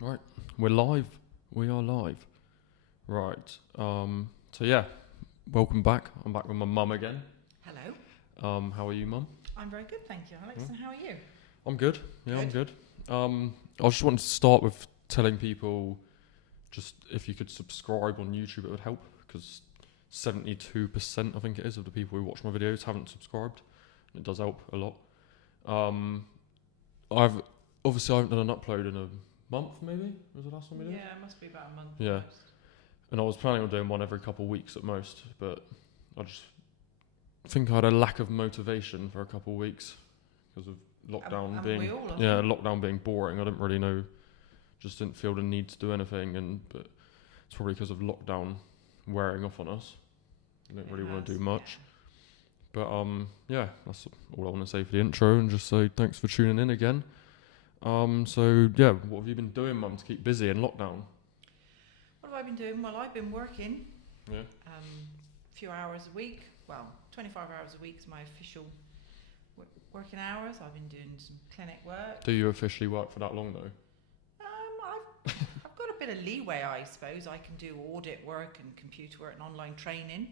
Right, we're live. We are live. Right. So yeah, welcome back. I'm back with my mum again. Hello. How are you, mum? I'm very good, thank you, Alex. And how are you? I'm good. Yeah, I'm Good. good. I just wanted to start with telling people, just if you could subscribe on YouTube, it would help because 72% I think it is of the people who watch my videos haven't subscribed. It does help a lot. I've obviously I haven't done an upload in a month, maybe was the last time we did. Yeah, it must be about a month. Yeah. Almost. And I was planning on doing one every couple of weeks at most, but I just think I had a lack of motivation for a couple of weeks because of lockdown And being we all, I yeah, think. lockdown being boring. I didn't really know, just didn't feel the need to do anything, but it's probably because of lockdown wearing off on us. I didn't really want to do much. But yeah, that's all I want to say for the intro, and just say thanks for tuning in again. So yeah, what have you been doing, mum, to keep busy in lockdown? What have I been doing? Well, I've been working. Yeah. A few hours a week. Well, 25 hours a week is my official working hours. I've been doing some clinic work. Do you officially work for that long though? I've got a bit of leeway, I suppose. I can do audit work and computer work and online training.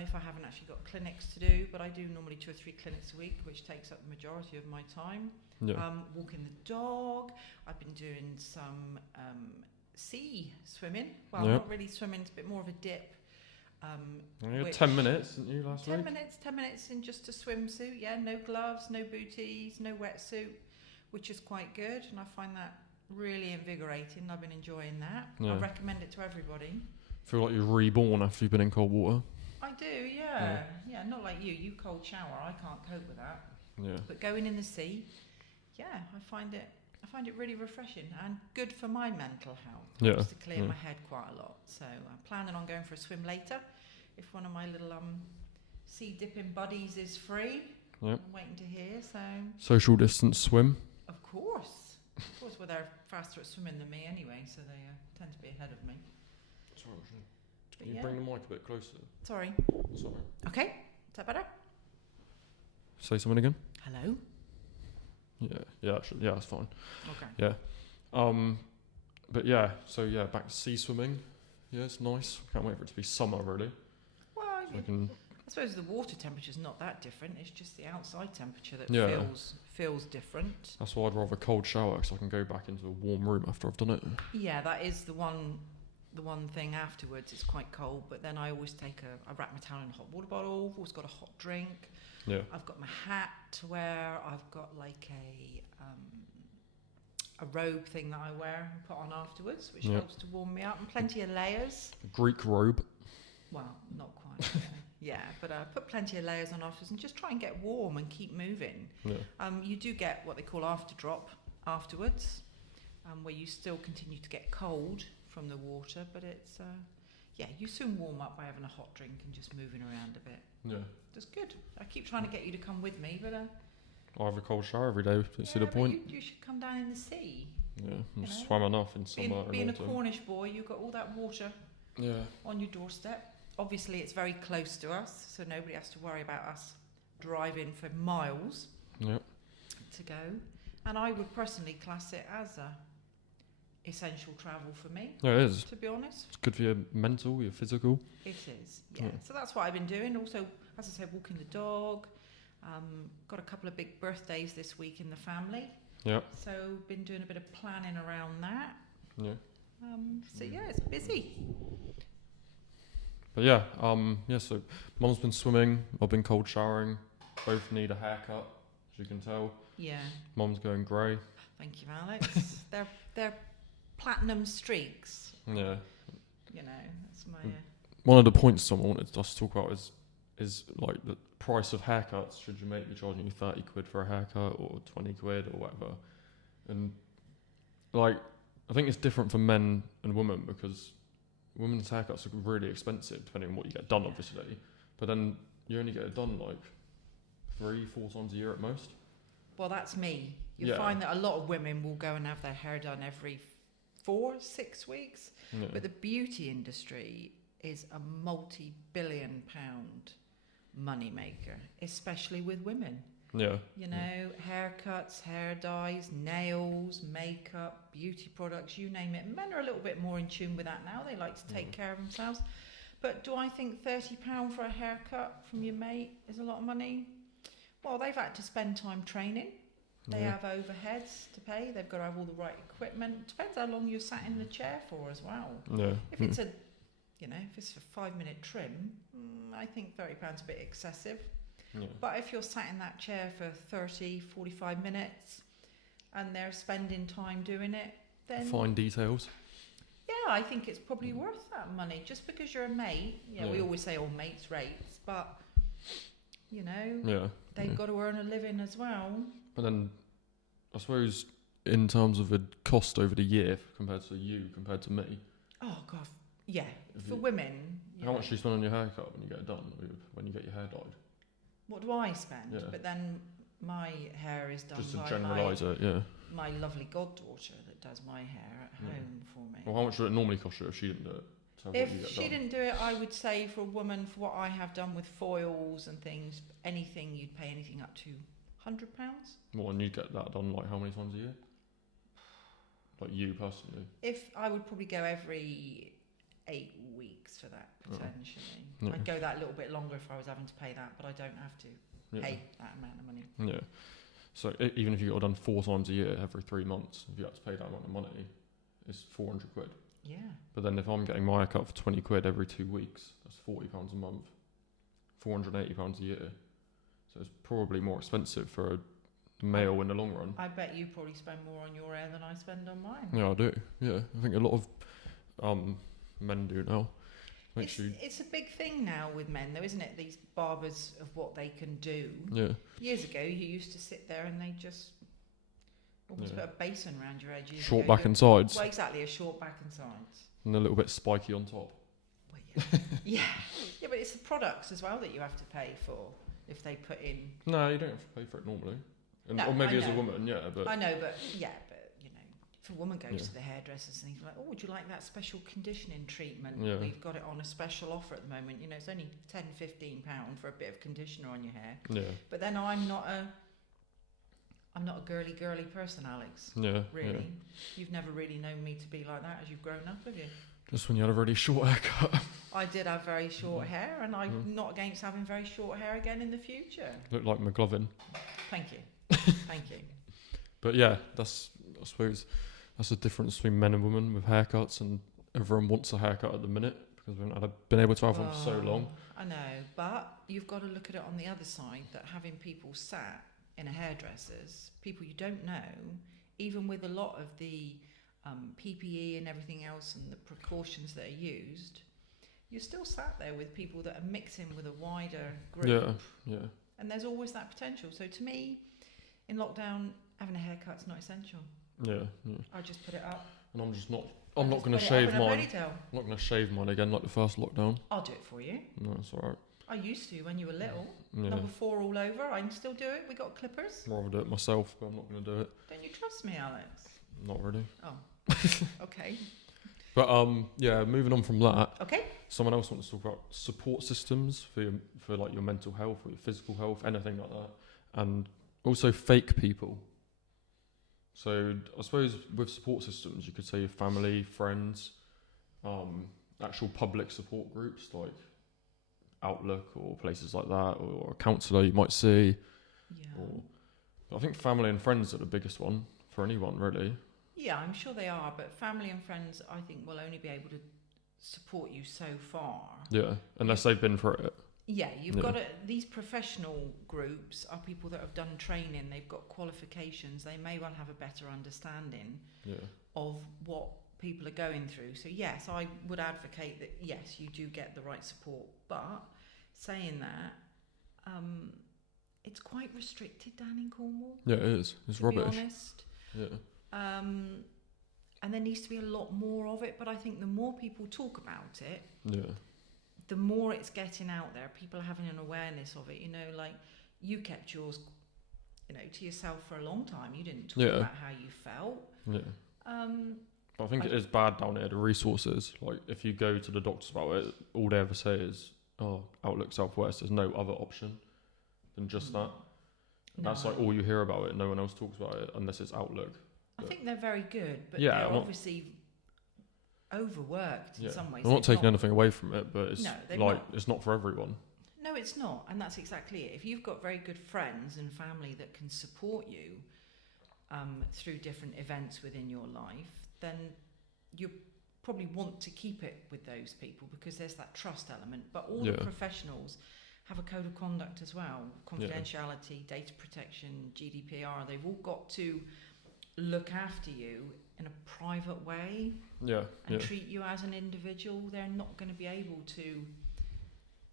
If I haven't actually got clinics to do, but I do normally 2 or 3 clinics a week, which takes up the majority of my time. Yeah. Walking the dog. I've been doing some sea swimming. Well, Yep. not really swimming, it's a bit more of a dip. You had which- 10 minutes, didn't you, last 10 week? minutes, 10 minutes in just a swimsuit. Yeah, no gloves, no booties, no wetsuit, which is quite good. And I find that really invigorating. I've been enjoying that. Yeah. I recommend it to everybody. Feel like you're reborn after you've been in cold water. I do, yeah. Yeah, not like you. You cold shower. I can't cope with that. Yeah. But going in the sea, yeah, I find it really refreshing and good for my mental health. Yeah, Helps to clear yeah. my head quite a lot. So I'm planning on going for a swim later. If one of my little sea dipping buddies is free, Yep. I'm waiting to hear. So Social distance swim. of course, well, they're faster at swimming than me anyway, so they tend to be ahead of me. Sorry, But can you yeah. bring the mic a bit closer? Sorry. Sorry. Okay, is that better? Say something again? Hello. Yeah, that's fine. Okay. But yeah, so yeah, back to sea swimming. Yeah, it's nice. Can't wait for it to be summer, really. Well, So I can, I suppose the water temperature's not that different. It's just the outside temperature that Yeah. feels different. that's why I'd rather a cold shower, because I can go back into a warm room after I've done it. Yeah, that is the one thing afterwards. It's quite cold, but then I always I wrap my towel in a hot water bottle. I've always got a hot drink. Yeah. I've got my hat to wear. I've got like a robe thing that I wear and put on afterwards, which Yeah. helps to warm me up, and plenty of layers. A Greek robe. Well, not quite. Yeah, but I put plenty of layers on afterwards and just try and get warm and keep moving. Yeah. You do get what they call after drop afterwards, where you still continue to get cold from the water, but it's you soon warm up by having a hot drink and just moving around a bit. Yeah. That's good. I keep trying to get you to come with me, but I have a cold shower every day. See the but point? You should come down in the sea. Yeah. you I've know, swam enough in summer Being and a autumn. Cornish boy, you've got all that water Yeah. on your doorstep. Obviously, it's very close to us, so nobody has to worry about us driving for miles Yep. to go. And I would personally class it as essential travel for me, Yeah, it is. to be honest. It's good for your mental, your physical. It is, yeah. Yeah. So that's what I've been doing. Also, as I said, walking the dog. Got a couple of big birthdays this week in the family. Yeah. So been doing a bit of planning around that. Yeah. So yeah, it's busy. But yeah, so mum's been swimming, I've been cold showering, both need a haircut, as you can tell. Yeah. Mum's going grey. Thank you, Alex. they're platinum streaks. Yeah. You know, that's my. One of the points I wanted us to talk about is like the price of haircuts. Should you be charging you 30 quid for a haircut or 20 quid or whatever? And like, I think it's different for men and women because women's haircuts are really expensive depending on what you get done, obviously. But then you only get it done like 3-4 times a year at most. Well, that's me. You'll find that a lot of women will go and have their hair done every 4-6 weeks. Yeah. But the beauty industry is a multi-billion-pound moneymaker, especially with women. Yeah. You know, haircuts, hair dyes, nails, makeup, beauty products, you name it. Men are a little bit more in tune with that now. They like to take care of themselves. But do I think £30 for a haircut from your mate is a lot of money? Well, they've had to spend time training. They have overheads to pay. They've got to have all the right equipment. Depends how long you're sat in the chair for as well. Yeah. If it's a, you know, if it's a 5-minute trim, I think £30 a bit excessive. Yeah. But if you're sat in that chair for 30, 45 minutes and they're spending time doing it, then Fine details. yeah, I think it's probably worth that money. Just because you're a mate, we always say all mates rates, but you know, they've got to earn a living as well. But then, I suppose, in terms of a cost over the year compared to me. Oh God, yeah. For women, how much do you spend on your haircut when you get it done, or when you get your hair dyed? What do I spend? Yeah. But then my hair is done Just to by generalise it, my lovely goddaughter that does my hair at home for me. Well, how much would it normally cost you if she didn't do it? If she didn't do it, I would say for a woman, for what I have done with foils and things, anything, you'd pay anything up to £100. Well, and you'd get that done like how many times a year? Like you personally? If I would probably go every 8 weeks for that, potentially. Yeah. I'd go that little bit longer if I was having to pay that, but I don't have to pay that amount of money. Yeah. So even if you got it done 4 times a year, every 3 months, if you had to pay that amount of money, it's £400. Yeah. But then if I'm getting my haircut for £20 every 2 weeks, that's £40 a month, £480 a year. So it's probably more expensive for a male in the long run. I bet you probably spend more on your hair than I spend on mine. Yeah, I do. Yeah, I think a lot of men do now. It's a big thing now with men, though, isn't it? These barbers of what they can do. Yeah. Years ago, you used to sit there and they just almost put a basin around your edges. Short back and sides. Well, exactly, a short back and sides. And a little bit spiky on top. Well, yeah. Yeah, but it's the products as well that you have to pay for if they put in. No, you don't have to pay for it normally. No, or maybe as a woman, but I know, but you know, if a woman goes to the hairdressers and he's like, "Oh, would you like that special conditioning treatment? Yeah. We've got it on a special offer at the moment. You know, it's only £10-15 for a bit of conditioner on your hair." Yeah. But then I'm not a girly person, Alex. Yeah. Really, Yeah. you've never really known me to be like that as you've grown up, have you? Just when you had a really short haircut. I did have very short hair, and I'm not against having very short hair again in the future. Looked like McLovin. Thank you. Thank you. But yeah, I suppose that's the difference between men and women with haircuts, and everyone wants a haircut at the minute because we haven't been able to have one for so long. I know, but you've got to look at it on the other side, that having people sat in a hairdresser's, people you don't know, even with a lot of the PPE and everything else and the precautions that are used, you're still sat there with people that are mixing with a wider group. Yeah. And there's always that potential. So to me, in lockdown, having a haircut's not essential. Yeah. I just put it up. And I'm not going to shave mine. I'm not going to shave mine again like the first lockdown. I'll do it for you. No, it's alright. I used to when you were little. Yeah. Number 4 all over. I can still do it. We got clippers. I'd rather do it myself, but I'm not going to do it. Don't you trust me, Alex? Not really. Oh. Okay. But moving on from that. Okay. Someone else wants to talk about support systems for like your mental health or your physical health, anything like that, and also fake people. So I suppose with support systems, you could say your family, friends, actual public support groups like Outlook or places like that, or a counsellor you might see. Yeah. I think family and friends are the biggest one for anyone, really. Yeah, I'm sure they are, but family and friends, I think, will only be able to support you so far. Yeah, unless they've been through it. Yeah, you've got to, these professional groups are people that have done training, they've got qualifications, they may well have a better understanding of what people are going through. So yes, I would advocate that, yes, you do get the right support, but saying that, it's quite restricted down in Cornwall. Yeah, it is. It's rubbish. To be honest. Yeah. And there needs to be a lot more of it, but I think the more people talk about it, the more it's getting out there. People are having an awareness of it. You know, like you kept yours, to yourself for a long time. You didn't talk about how you felt. Yeah. But I think it is bad down here, the resources. Like, if you go to the doctors about it, all they ever say is, Outlook Southwest, there's no other option than just that. That's like all you hear about it. No one else talks about it unless it's Outlook. I think they're very good, but Yeah, they're I'm not- obviously overworked in some ways. I'm not They've taking anything away from it, but it's No, they've like not. it's not for everyone. No, it's not, and that's exactly it. If you've got very good friends and family that can support you through different events within your life, then you probably want to keep it with those people because there's that trust element. But all the professionals have a code of conduct as well: confidentiality, data protection, GDPR. They've all got to look after you in a private way and treat you as an individual. They're not going to be able to,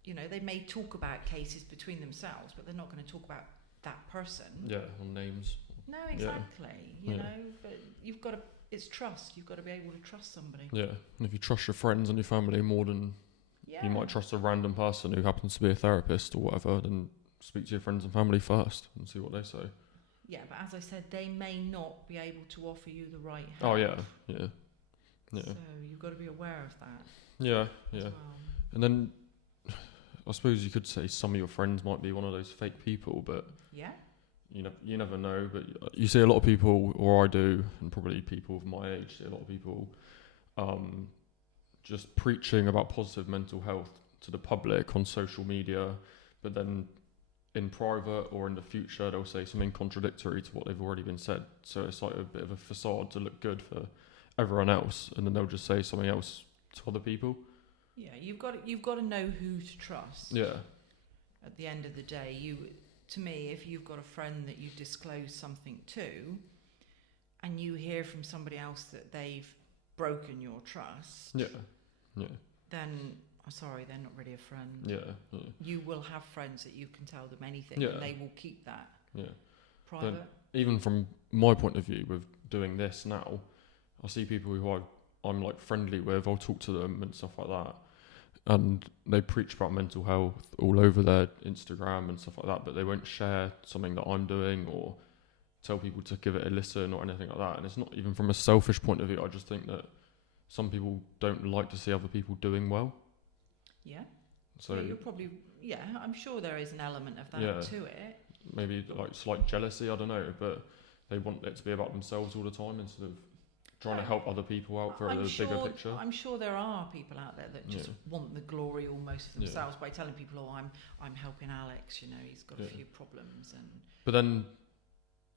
you know, they may talk about cases between themselves, but they're not going to talk about that person. Yeah, on names. No, exactly. You know, but you've got to, it's trust. You've got to be able to trust somebody. Yeah, and if you trust your friends and your family more than you might trust a random person who happens to be a therapist or whatever, then speak to your friends and family first and see what they say. Yeah, but as I said, they may not be able to offer you the right help. Oh, yeah. So you've got to be aware of that. Yeah. As well. And then I suppose you could say some of your friends might be one of those fake people, but you never know. But you see a lot of people, or I do, and probably people of my age, see a lot of people just preaching about positive mental health to the public on social media, but then in private or in the future they'll say something contradictory to what they've already been said. So it's like a bit of a facade to look good for everyone else, and then they'll just say something else to other people. Yeah, you've got to know who to trust. Yeah. At the end of the day, to me, if you've got a friend that you disclose something to, and you hear from somebody else that they've broken your trust, then I'm sorry, they're not really a friend. Yeah. You will have friends that you can tell them anything, and they will keep that private. Then, even from my point of view, with doing this now, I see people who I'm like friendly with. I'll talk to them and stuff like that, and they preach about mental health all over their Instagram and stuff like that, but they won't share something that I'm doing or tell people to give it a listen or anything like that. And it's not even from a selfish point of view. I just think that some people don't like to see other people doing well. Yeah. So you're probably I'm sure there is an element of that to it. Maybe like slight jealousy, I don't know, but they want it to be about themselves all the time instead of trying to help other people out for the bigger picture. I'm sure there are people out there that just want the glory almost for themselves by telling people, "Oh, I'm helping Alex. You know, he's got a few problems." And but then,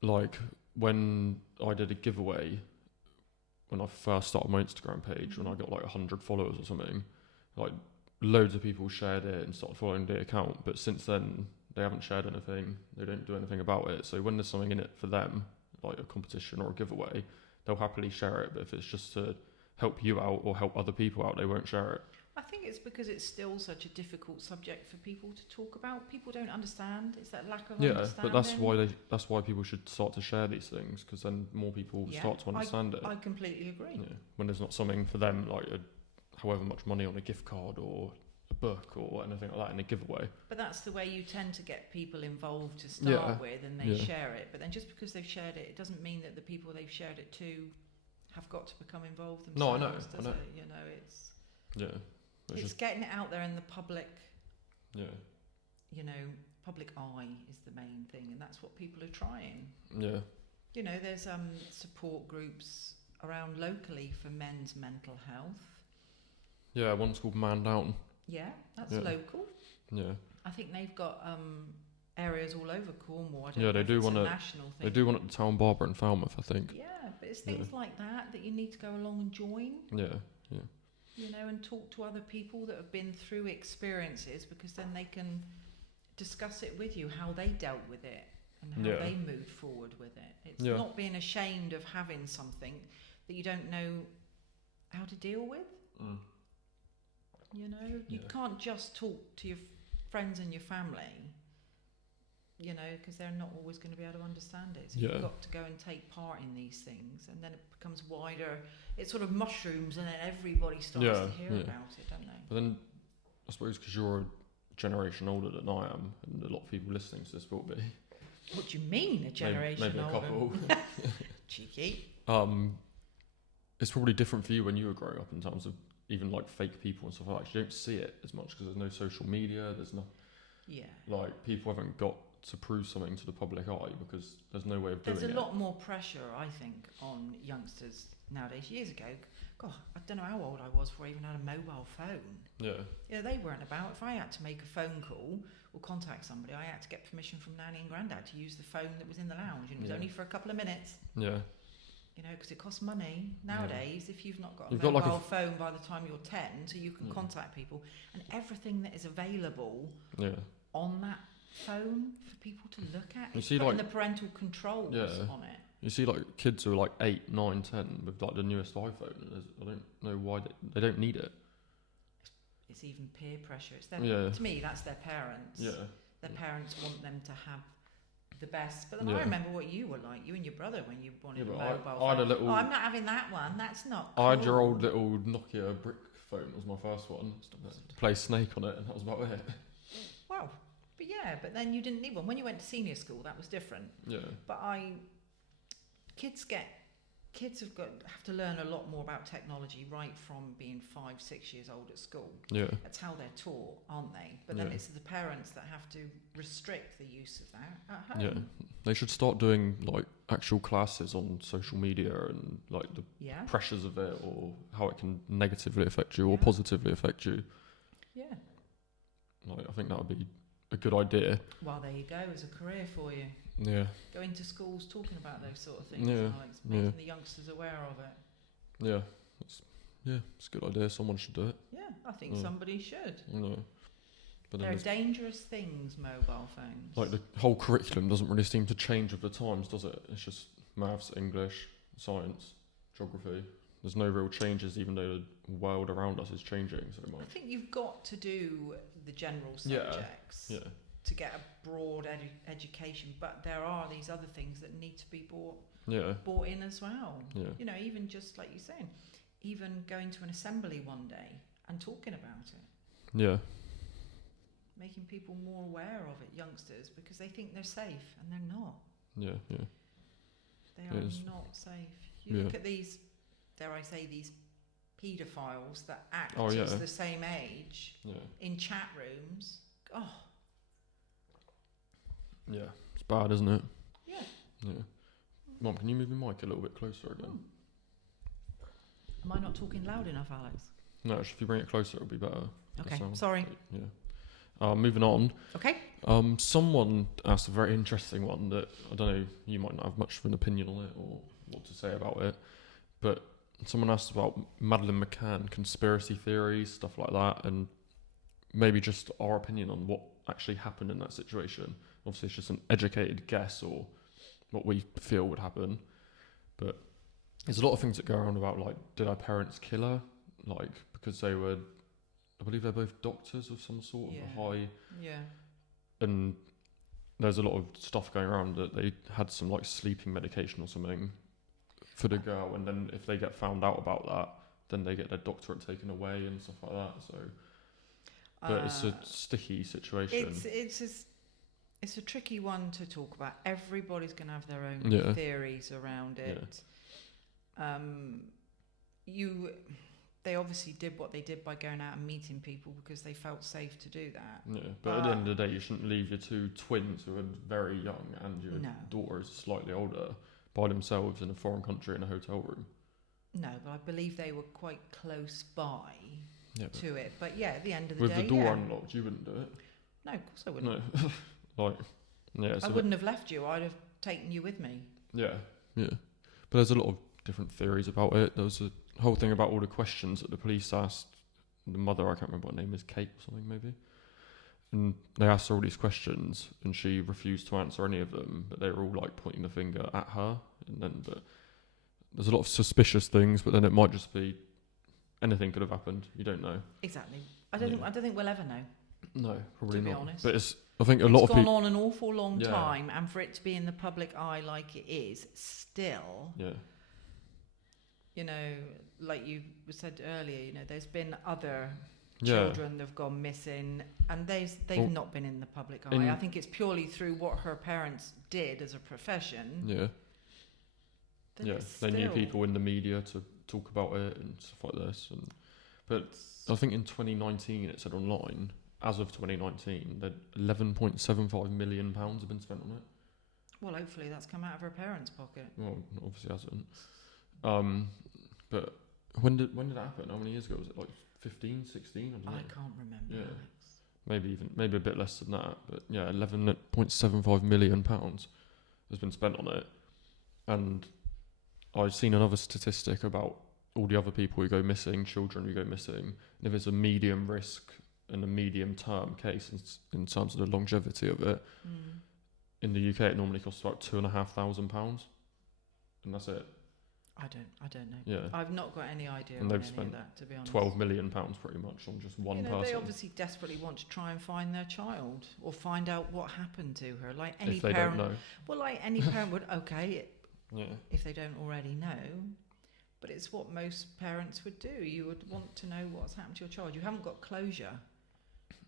like when I did a giveaway, when I first started my Instagram page, when I got like 100 followers or something, like loads of people shared it and started following the account. But since then, they haven't shared anything. They don't do anything about it. So when there's something in it for them, like a competition or a giveaway, they'll happily share it. But if it's just to help you out or help other people out, they won't share it. I think it's because it's still such a difficult subject for people to talk about. People don't understand. It's that lack of understanding. But that's why people should start to share these things, because then more people start to understand it. I completely agree. Yeah. When there's not something for them, like however much money on a gift card or a book or anything like that in a giveaway. But that's the way you tend to get people involved to start with, and they share it. But then just because they've shared it, it doesn't mean that the people they've shared it to have got to become involved themselves. No, I know. It? You know, it's it's getting it out there in the public. Yeah. You know, public eye is the main thing, and that's what people are trying. Yeah. You know, there's support groups around locally for men's mental health. Yeah, one's called Man Down. Yeah, that's local. Yeah. I think they've got areas all over Cornwall. I don't know they if do it's one a at national thing. They do one at the Town Barber in Falmouth, I think. Yeah, but it's things like that you need to go along and join. Yeah. You know, and talk to other people that have been through experiences, because then they can discuss it with you, how they dealt with it and how they moved forward with it. It's not being ashamed of having something that you don't know how to deal with. You know, you can't just talk to your friends and your family, you know, because they're not always going to be able to understand it. So you've got to go and take part in these things, and then it becomes wider. It sort of mushrooms, and then everybody starts to hear about it, don't they? But then, I suppose because you're a generation older than I am, and a lot of people listening to this will be. What do you mean, a generation maybe older? a couple. Cheeky. It's probably different for you when you were growing up in terms of even like fake people and stuff like that. You don't see it as much because there's no social media. There's no like people haven't got to prove something to the public eye because there's no way of doing it. There's a lot more pressure, I think, on youngsters nowadays. Years ago, God, I don't know how old I was before I even had a mobile phone. Yeah. Yeah, they weren't about. If I had to make a phone call or contact somebody, I had to get permission from Nanny and Grandad to use the phone that was in the lounge, and it was Yeah. only for a couple of minutes. Yeah. You know, because it costs money nowadays. If you've not got a You've got mobile like phone by the time you're 10, so you can Yeah. contact people, and everything that is available Yeah. on that phone for people to look at. You It's see, putting like- the parental controls Yeah. on it. You see, like kids who are like 8, 9, 10 with like the newest iPhone. And I don't know why they don't need it. It's even peer pressure. It's their, Yeah. To me, that's their parents. Yeah. Their parents want them to have the best. But then Yeah. I remember what you were like, you and your brother, when you wanted Yeah, a but mobile I had a phone. little. Oh, I'm not having that one. That's not I had your cool. old little Nokia brick phone. Was my first one. To play Snake on it, and that was about it. Well, but yeah, but then you didn't need one. When you went to senior school, that was different. Yeah. But kids have to learn a lot more about technology right from being 5, 6 years old at school. Yeah. That's how they're taught, aren't they? But then Yeah. it's the parents that have to restrict the use of that at home. Yeah. They should start doing like actual classes on social media and like the Yeah. pressures of it or how it can negatively affect you or Yeah. positively affect you. Yeah. Like I think that would be a good idea. Well, there you go. As a career for you. Yeah. Go into schools talking about those sort of things. Yeah, Alex, making the youngsters aware of it. Yeah. It's a good idea. Someone should do it. Yeah, I think Yeah. somebody should. No. But then They're there's- dangerous things, mobile phones. like the whole curriculum doesn't really seem to change with the times, does it? It's just maths, English, science, geography. There's no real changes, even though the world around us is changing so I much. think you've got to do the general Yeah, subjects Yeah. to get a broad education, but there are these other things that need to be Yeah. brought in as well. Yeah. You know, even just like you're saying, even going to an assembly one day and talking about it, Yeah. making people more aware of it, youngsters, because they think they're safe and they're not. Yeah. Yeah. They It are is. not safe. You Yeah. look at these, dare I say, these paedophiles that act Oh, yeah. as the same age Yeah. in chat rooms. Oh, Yeah. It's bad, isn't it? yeah. Yeah. Mom, can you move your mic a little bit closer again? Am I not talking loud enough, Alex? No, actually, if you bring it closer, it'll be better. Okay, sound. sorry. Yeah. Moving on. Okay. Someone asked a very interesting one that I don't know, you might not have much of an opinion on it or what to say about it, but someone asked about Madeleine McCann, conspiracy theories, stuff like that, and maybe just our opinion on what actually happened in that situation. Obviously, it's just an educated guess or what we feel would happen, but there's a lot of things that go around about, like, did our parents kill her? Like, because they were, I believe they're both doctors of some sort, Yeah. of a high... Yeah. And there's a lot of stuff going around that they had some like sleeping medication or something for the girl, and then if they get found out about that, then they get their doctorate taken away and stuff like that. So, but it's a sticky situation. It's a tricky one to talk about. Everybody's going to have their own Yeah. theories around it. They obviously did what they did by going out and meeting people because they felt safe to do that. Yeah, but at the end of the day, you shouldn't leave your two twins who are very young and your No. daughter is slightly older by themselves in a foreign country in a hotel room. No, but I believe they were quite close by Yeah, but to it. But yeah, at the end of the with day, the door yeah. unlocked, you wouldn't do it. No, of course I wouldn't. No, like, yeah, I so wouldn't have left you. I'd have taken you with me. yeah. But there's a lot of different theories about it. There was a whole thing about all the questions that the police asked the mother. I can't remember what her name is, Kate or something maybe. And they asked her all these questions, and she refused to answer any of them. But they were all like pointing the finger at her. And then, but there's a lot of suspicious things. But then it might just be anything could have happened. You don't know. Exactly. I don't think we'll ever know. No, probably To be not. honest. But I think a lot of It's gone people. on an awful long Yeah. time, and for it to be in the public eye like it is, still, Yeah, you know, like you said earlier, you know, there's been other yeah, children that have gone missing, and they've Well, not been in the public eye. in- I think it's purely through what her parents did as a profession. yeah, that yeah. it's They knew still- people in the media to talk about it and stuff like this. And but I think in 2019 it said online as of 2019, that 11.75 million pounds have been spent on it. Well, hopefully that's come out of her parents' pocket. Well, obviously hasn't. But when did that happen? How many years ago was it? Like 15, 16? I don't know. I can't remember. Yeah. Alex. Maybe a bit less than that. But yeah, 11.75 million pounds has been spent on it. And I've seen another statistic about all the other people who go missing, children who go missing. And if it's a medium risk and a medium term case in terms of the longevity of it, in the UK it normally costs about £2,500, and that's it. I don't know. Yeah, I've not got any idea and on they've any spent of that, to be honest. £12 million pretty much on just one person. They obviously desperately want to try and find their child or find out what happened to her. Like any if they parent, don't know. well, like any parent would. Okay, Yeah. if they don't already know. But it's what most parents would do. You would want to know what's happened to your child. You haven't got closure.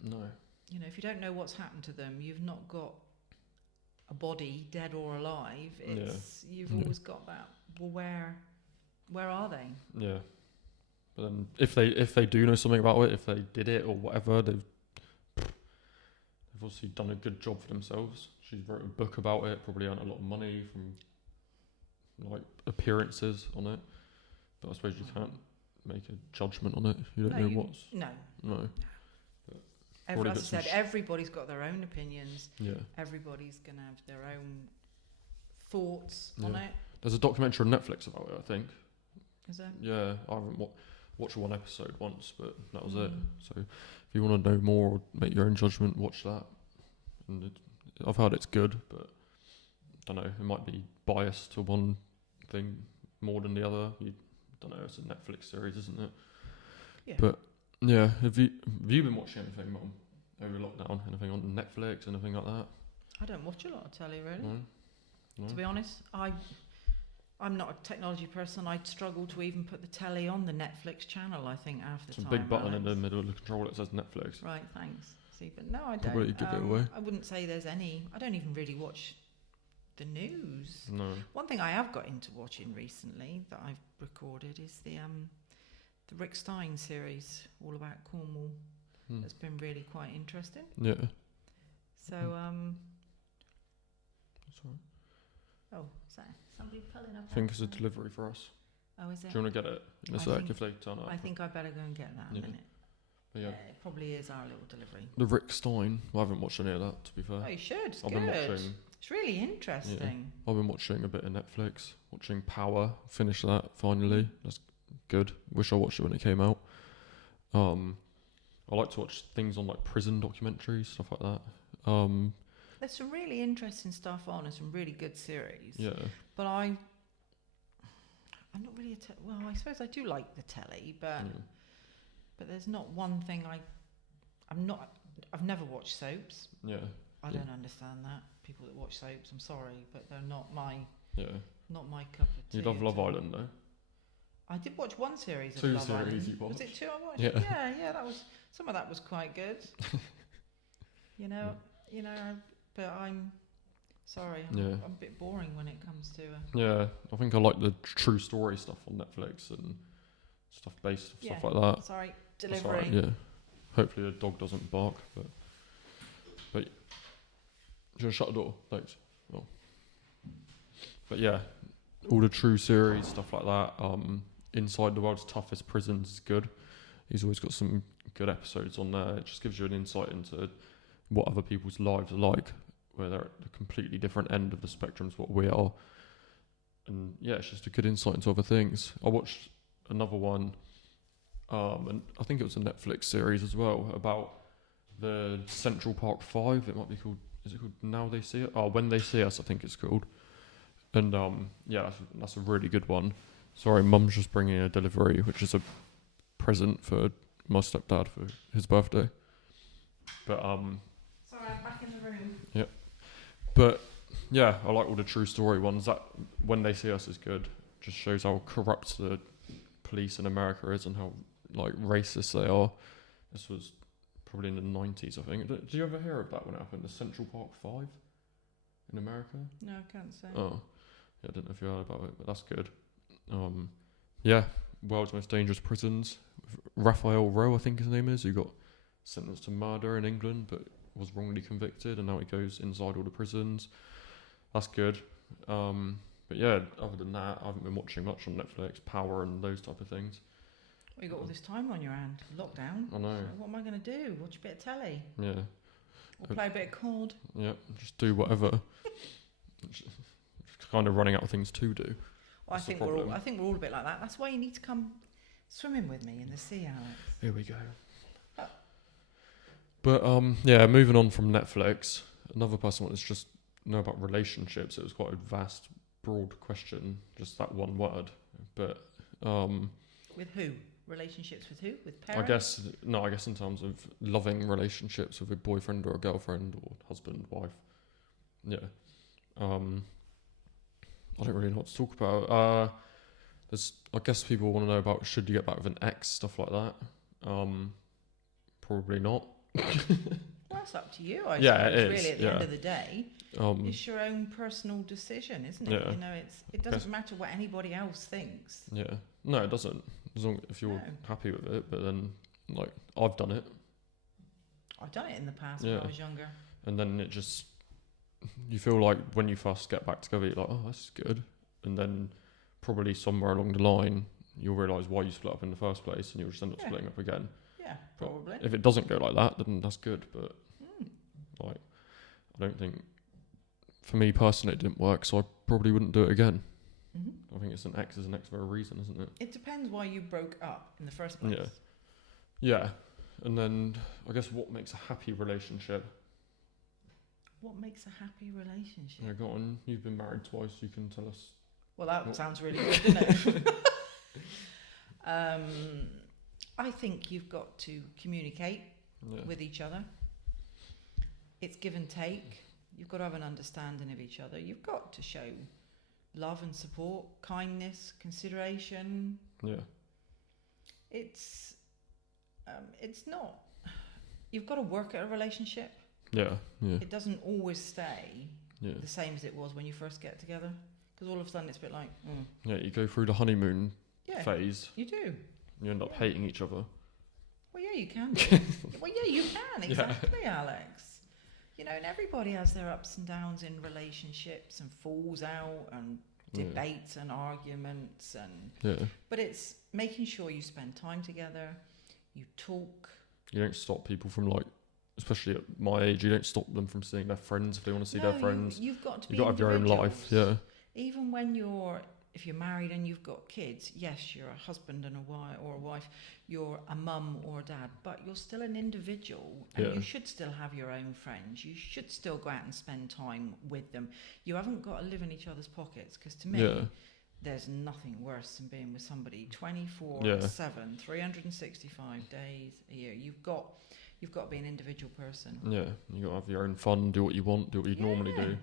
No. If you don't know what's happened to them, you've not got a body, dead or alive. You've always got that. Well, where are they? Yeah. But then if they do know something about it, if they did it or whatever, they've obviously done a good job for themselves. She wrote a book about it, probably earned a lot of money from like appearances on it. But I suppose you can't make a judgment on it if you don't know what's. No. No. As I said, everybody's got their own opinions. Yeah. Everybody's going to have their own thoughts on it. There's a documentary on Netflix about it, I think. Is there? Yeah, I haven't watched one episode once, but that was it. So if you want to know more or make your own judgment, watch that. And I've heard it's good, but I don't know, it might be biased to one thing more than the other. You don't know, it's a Netflix series, isn't it? Yeah. But yeah, have you been watching anything, Mum, over lockdown? Anything on Netflix, anything like that? I don't watch a lot of telly, really. No? To be honest, I'm not a technology person. I'd struggle to even put the telly on the Netflix channel, I think, half the Some time. big button in Alex. the middle of the controller that says Netflix. Right, thanks. See, but no, I don't. Probably give it away. I wouldn't say there's any. I don't even really watch the news. No. One thing I have got into watching recently that I've recorded is the Rick Stein series, all about Cornwall. That's been really quite interesting. Yeah. So, Sorry. oh, is that somebody pulling up? I think it's a delivery for us. Oh, is it? Do you want to get it in a I sec think- if they turn up? I think I better go and get that in a minute. But yeah. It probably is our little delivery. The Rick Stein. Well, I haven't watched any of that, to be fair. Oh, you should. It's I've good. been watching. It's really interesting. I've been watching a bit of Netflix. Watching Power. Finished that finally. That's good. Wish I watched it when it came out. I like to watch things on like prison documentaries, stuff like that. There's some really interesting stuff on and some really good series. Yeah. But I'm not really well, I suppose I do like the telly, but there's not one thing I've never watched soaps. Yeah. I don't understand that. People that watch soaps, I'm sorry, but they're not my cup of tea. You love Love Island though. I did watch one series of Two Love series Island. you watched. Was it two I watched? Yeah. Yeah, that was some of that was quite good. But I'm sorry, I'm a bit boring when it comes to Yeah, I think I like the true story stuff on Netflix and stuff based stuff like that. Sorry, That's delivery. alright, yeah. Hopefully the dog doesn't bark, but do you want to shut the door? Thanks. Oh. But yeah, all the true series, stuff like that. Inside the World's Toughest Prisons is good. He's always got some good episodes on there. It just gives you an insight into what other people's lives are like, where they're at a completely different end of the spectrum to what we are. And yeah, it's just a good insight into other things. I watched another one, and I think it was a Netflix series as well, about the Central Park 5. It might be called, is it called Now They See Us? Oh, When They See Us, I think it's called. And yeah, that's a really good one. Sorry, Mum's just bringing a delivery, which is a present for my stepdad for his birthday. But Sorry, I'm back in the room. Yep. But yeah, I like all the true story ones. That When They See Us is good. Just shows how corrupt the police in America is and how like racist they are. This was probably in the 90s, I think. Did you ever hear of that when it happened? The Central Park 5 in America? No, I can't say. Oh, yeah, I don't know if you heard about it, but that's good. Yeah, World's Most Dangerous Prisons. Raphael Rowe, I think his name is, who got sentenced to murder in England, but was wrongly convicted, and now he goes inside all the prisons. That's good. But yeah, other than that, I haven't been watching much on Netflix, Power and those type of things. Well, you got all this time on your hand. Lockdown. I know. So what am I going to do? Watch a bit of telly? Yeah. Or play a bit of COD? Yeah, just do whatever. just kind of running out of things to do. Well, That's the problem. I think we're all a bit like that. That's why you need to come swimming with me in the sea, Alex. Here we go. Oh. But yeah, moving on from Netflix, another person wanted to just know about relationships. It was quite a vast, broad question, just that one word. But With who? Relationships with who? With I parents? guess in terms of loving relationships with a boyfriend or a girlfriend or husband, wife. Yeah. I don't really know what to talk about. I guess people want to know about should you get back with an ex, stuff like that. Probably not. Well, that's up to you, I Yeah, suppose. it is, Really, at the yeah. end of the day, it's your own personal decision, isn't it? Yeah. You know, it doesn't matter what anybody else thinks. Yeah. No, it doesn't. As long if you're No. happy with it, but then like I've done it, I've done it in the past when Yeah. I was younger. and then it just you feel like when you first get back together, you're like, oh, that's good, and then probably somewhere along the line you'll realise why you split up in the first place, and you'll just end up Yeah. splitting up again. Yeah, probably. If it doesn't go like that, then that's good. But Mm. like, I don't think for me personally it didn't work, so I probably wouldn't do it again. hmm I think it's an ex for a reason, isn't it? It depends why you broke up in the first place. Yeah. Yeah, and then I guess what makes a happy relationship. What makes a happy relationship? Yeah, go on. You've been married twice. You can tell us. Well, that What- sounds really good, doesn't it? I think you've got to communicate Yeah. with each other. It's give and take. You've got to have an understanding of each other. You've got to show love and support, kindness, consideration. Yeah. It's not. You've got to work at a relationship. Yeah. Yeah. It doesn't always stay Yeah. the same as it was when you first get together. Because all of a sudden it's a bit like, Yeah. You go through the honeymoon yeah, phase. you do. You end up Yeah. hating each other. Well, yeah, you can do. Well, yeah, you can, exactly, Alex. You know, and everybody has their ups and downs in relationships and falls out and Yeah. debates and arguments Yeah. but it's making sure you spend time together, you talk. You don't stop people from like, especially at my age, you don't stop them from seeing their friends if they want to see No, their friends. You've got to be You've got to have your own life. individuals. Yeah. Even when if you're married and you've got kids, yes, you're a husband and a wife, you're a mum or a dad, but you're still an individual, and Yeah. you should still have your own friends. You should still go out and spend time with them. You haven't got to live in each other's pockets, because to me, Yeah. there's nothing worse than being with somebody 24/7, Yeah. 365 days a year. You've got to be an individual person. Yeah. You got to have your own fun, do what you want, do what you normally Yeah. do.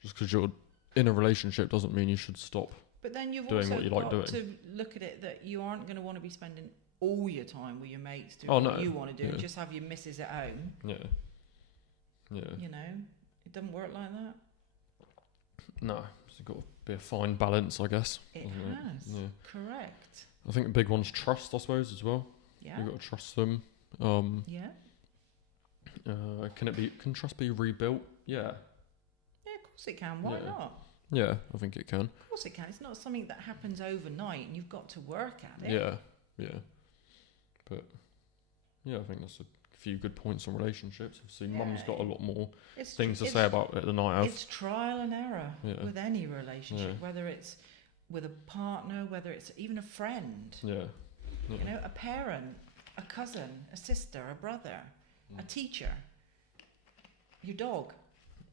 Just because you're in a relationship doesn't mean you should stop. But then you've Doing also what you like got doing. to look at it that you aren't going to want to be spending all your time with your mates doing Oh, what no. you want to do, and Yeah. just have your missus at home. Yeah. Yeah. You know, it doesn't work like that. No. It's got to be a fine balance, I guess. It doesn't has. Yeah. Correct. I think the big one's trust, I suppose, as well. Yeah. You've got to trust them. Yeah. Can trust be rebuilt? Yeah. Yeah, of course it can. Why Yeah. not? Yeah, I think it can. Of course it can. It's not something that happens overnight, and you've got to work at it. Yeah, yeah. But yeah, I think that's a few good points on relationships. Obviously, Mum's got a lot more It's things to it's- say about it than I have. It's trial and error Yeah. with any relationship, Yeah. whether it's with a partner, whether it's even a friend, Yeah. Yeah. you know, a parent, a cousin, a sister, a brother, a Mm. teacher, your dog.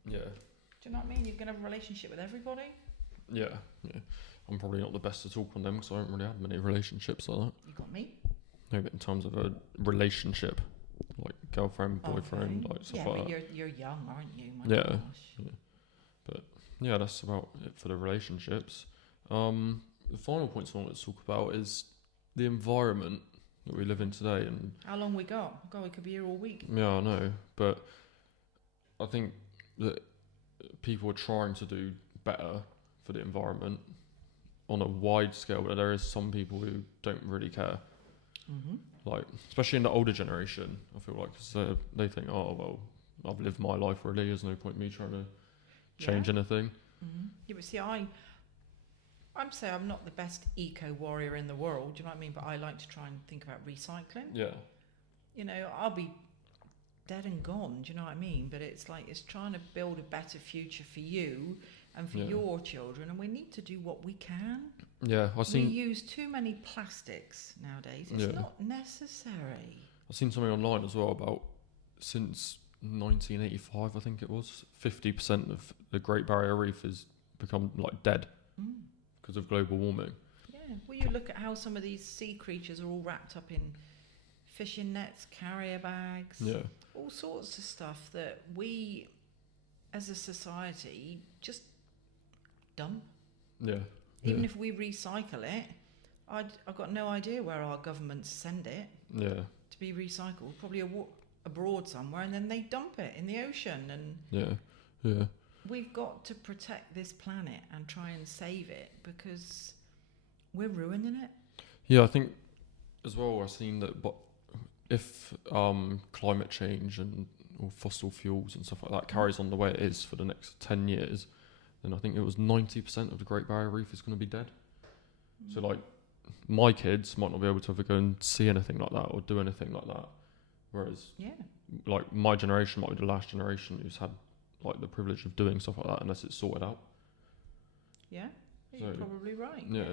Yeah. Do you know what I mean? You're going to have a relationship with everybody. Yeah. Yeah. I'm probably not the best to talk on them because I don't really have many relationships like that. You got me. No, but in terms of a relationship, like girlfriend, boyfriend, Okay. like stuff Yeah, like but that. you're young, aren't you? My Yeah. gosh. Yeah, that's about it for the relationships. The final point I wanted to talk about is the environment that we live in today, and How long we got? God, we could be here all week. yeah, I know, but I think that people are trying to do better for the environment on a wide scale, but there is some people who don't really care. Like, especially in the older generation, I feel like 'cause they think, oh well, I've lived my life already. There's no point me trying to change anything. Yeah, but see, I'm saying I'm not the best eco warrior in the world. Do you know what I mean? But I like to try and think about recycling. Yeah, You know, I'll be dead and gone. Do you know what I mean? But it's like it's trying to build a better future for you and for your children, and we need to do what we can. yeah. We use too many plastics nowadays. It's not necessary. I've seen something online as well about since 1985, I think it was, 50% of the Great Barrier Reef has become like dead because of global warming. Yeah. Well, you look at how some of these sea creatures are all wrapped up in fishing nets, carrier bags, all sorts of stuff that we, as a society, just dump. Yeah. Even if we recycle it, I've got no idea where our governments send it to be recycled. Probably abroad somewhere, and then they dump it in the ocean. And we've got to protect this planet and try and save it because we're ruining it. Yeah, I think as well I've seen that, but if climate change and or fossil fuels and stuff like that carries on the way it is for the next 10 years, then I think it was 90% of the Great Barrier Reef is going to be dead. So like my kids might not be able to ever go and see anything like that or do anything like that. Whereas like my generation might be the last generation who's had like the privilege of doing stuff like that unless it's sorted out. Yeah, you're probably right. Yeah.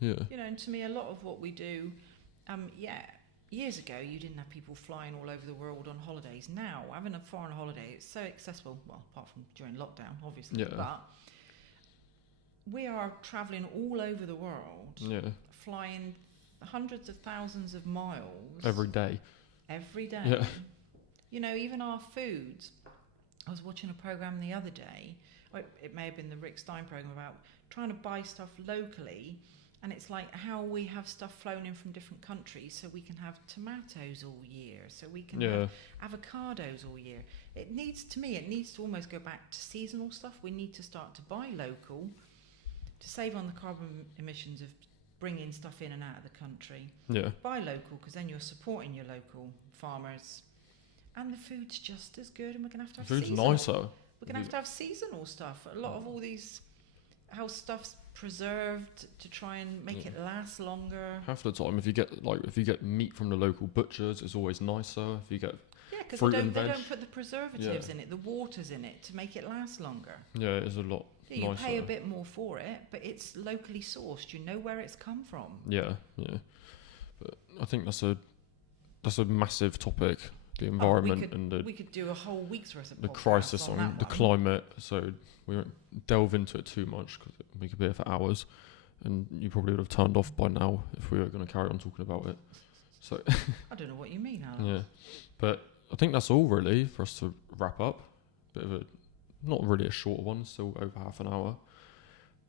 You know, and to me, a lot of what we do, years ago, you didn't have people flying all over the world on holidays. Now, having a foreign holiday, it's so accessible. Well, apart from during lockdown, obviously. Yeah. But we are travelling all over the world. Yeah. Flying hundreds of thousands of miles. Every day. Yeah. You know, even our foods. I was watching a programme the other day. It may have been the Rick Stein programme about trying to buy stuff locally. And it's like how we have stuff flown in from different countries so we can have tomatoes all year, so we can have avocados all year. It needs to almost go back to seasonal stuff. We need to start to buy local to save on the carbon emissions of bringing stuff in and out of the country. Yeah. Buy local because then you're supporting your local farmers. And the food's just as good, and we're going to have food's seasonal. Nicer. We're going to have seasonal stuff. A lot of all these, how stuff's preserved to try and make it last longer. Half the time, if you get meat from the local butchers, it's always nicer. If you get because fruit they and veg, don't put the preservatives in it, the water's in it to make it last longer. Yeah, it is a lot you nicer. Pay a bit more for it, but it's locally sourced. You know where it's come from. Yeah. But I think that's a massive topic. The environment we could do a whole week's worth of the crisis on the climate. So we won't delve into it too much because we could be here for hours, and you probably would have turned off by now if we were going to carry on talking about it. So I don't know what you mean, Alex. Yeah, but I think that's all really for us to wrap up. Bit of not really a short one, still over half an hour,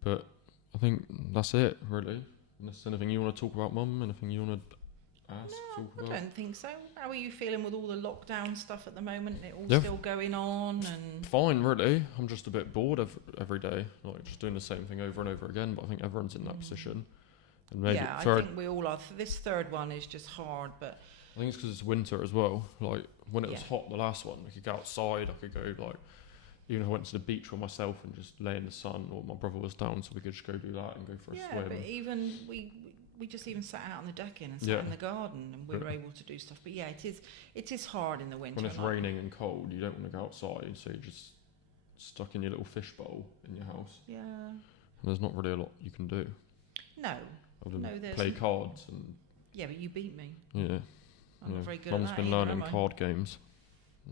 but I think that's it really. Unless anything you want to talk about, Mum? Anything you want to ask? No, I don't think so. How are you feeling with all the lockdown stuff at the moment? It all still going on and fine, really. I'm just a bit bored every day, like just doing the same thing over and over again. But I think everyone's in that position. And maybe I think we all are. This third one is just hard, but I think it's because it's winter as well. Like when it was hot, the last one, I could go outside. I could go like, even if I went to the beach with myself and just lay in the sun, or my brother was down, so we could just go do that and go for a swim. Yeah, but even we just even sat out on the decking and sat in the garden, and we were able to do stuff. But yeah, it is hard in the winter. When it's raining and cold, you don't want to go outside, so you're just stuck in your little fish bowl in your house. Yeah. And there's not really a lot you can do. No. There's play cards and. Yeah, but you beat me. Yeah. I'm not very good Mum's at that. Been learning card games.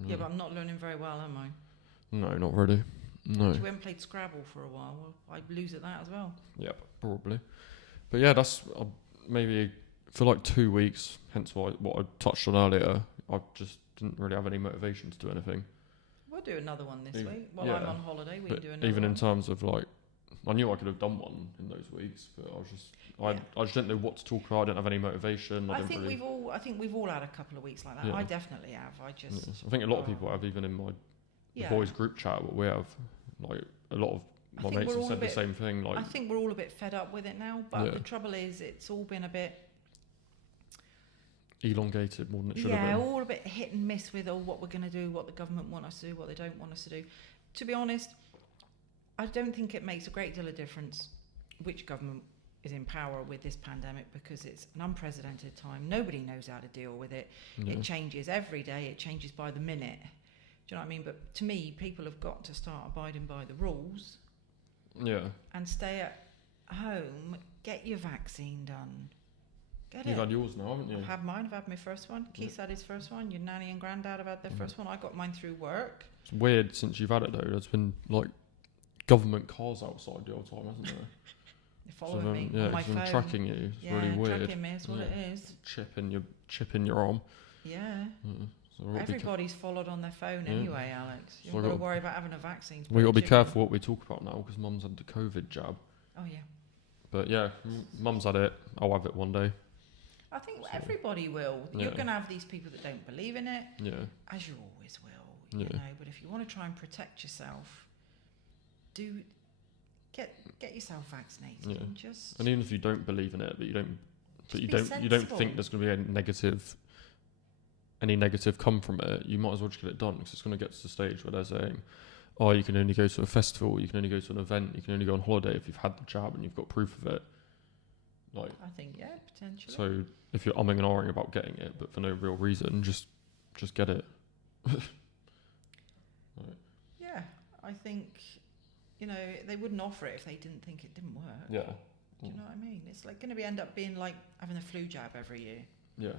Yeah, but I'm not learning very well, am I? No, not really. No. We haven't played Scrabble for a while. Well, I'd lose at that as well. Yep, probably. But yeah, that's maybe for like 2 weeks. Hence why what I touched on earlier. I just didn't really have any motivation to do anything. We'll do another one this week. While I'm on holiday, we can do another even one. in terms of like, I knew I could have done one in those weeks, but I just didn't know what to talk about. I didn't have any motivation. I think we've all had a couple of weeks like that. Yeah. I definitely have. I think a lot of people have, even in my boys group chat. What we have, like a lot of my mates have said the same thing. Like I think we're all a bit fed up with it now. But the trouble is, it's all been a bit. elongated more than it should Yeah, have been. all a bit hit and miss with what we're going to do, what the government want us to do, what they don't want us to do. To be honest, I don't think it makes a great deal of difference which government is in power with this pandemic, because it's an unprecedented time. Nobody knows how to deal with it. Yeah. It changes every day. It changes by the minute. Do you know what I mean? But to me, people have got to start abiding by the rules Yeah. and stay at home. Get your vaccine done. Get You've it. had yours now, haven't you? I've had mine. I've had my first one. Keith had his first one. Your nanny and granddad have had their first one. I got mine through work. It's weird since you've had it though. There's been like government cars outside the old time, hasn't there? They're following me Yeah, on my it's been phone. tracking you. It's really weird. Tracking me is what Yeah. it is. Chip in your arm. Yeah. So we've got to be Everybody's followed on their phone Yeah. anyway, Alex. You So haven't I got to got- worry about having a vaccine. we got to be Chicken. careful what we talk about now because Mum's had the COVID jab. Oh yeah. But yeah, Mum's had it. I'll have it one day. I think So- everybody will. Yeah. You're going to have these people that don't believe in it, Yeah. as you always will. You Yeah. know. But if you want to try and protect yourself, do get yourself vaccinated. Yeah. And just And even if you don't believe in it, but you be don't sensible. think there's going to be any negative come from it, you might as well just get it done because it's going to get to the stage where they're saying, oh, you can only go to a festival, you can only go to an event, you can only go on holiday if you've had the jab and you've got proof of it. Like, I think potentially. so if you're umming and ahhing about getting it, but for no real reason, just get it. Yeah, I think they wouldn't offer it if they didn't think it didn't work. Yeah. Do you know what I mean? It's like going to end up being like having a flu jab every year. Yeah.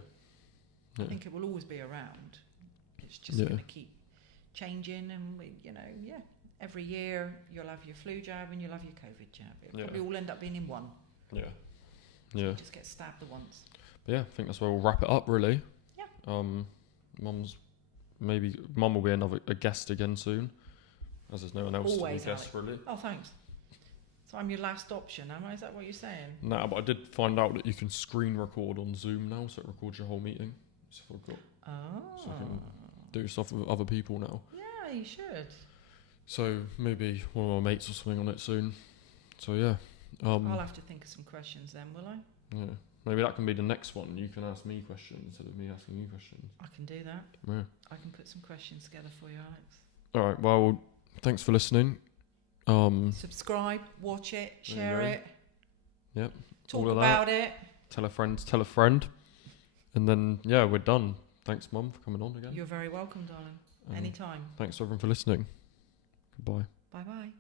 I Yeah. think it will always be around. It's just Yeah. going to keep changing, and every year you'll have your flu jab and you'll have your COVID jab. It'll Yeah. probably all end up being in one. Yeah. Yeah. Just get stabbed at once. But yeah, I think that's where we'll wrap it up, really. Yeah. Mum will be a guest again soon, as there's no one else Always, to be a guest, really. Oh, thanks. So I'm your last option, am I? Is that what you're saying? Nah, but I did find out that you can screen record on Zoom now, so it records your whole meeting. So I've got Oh. So I can do stuff with other people now. Yeah, you should. So maybe one of my mates will swing on it soon. So yeah. I'll have to think of some questions then, will I? Yeah. Maybe that can be the next one. You can ask me questions instead of me asking you questions. I can do that. Yeah. I can put some questions together for you, Alex. All right. Well, thanks for listening. Subscribe, watch it, There you share go. it. Yep. Talk all of about it. Tell a friend. And then, yeah, we're done. Thanks, Mum, for coming on again. You're very welcome, darling. Anytime. Thanks, everyone, for listening. Goodbye. Bye-bye.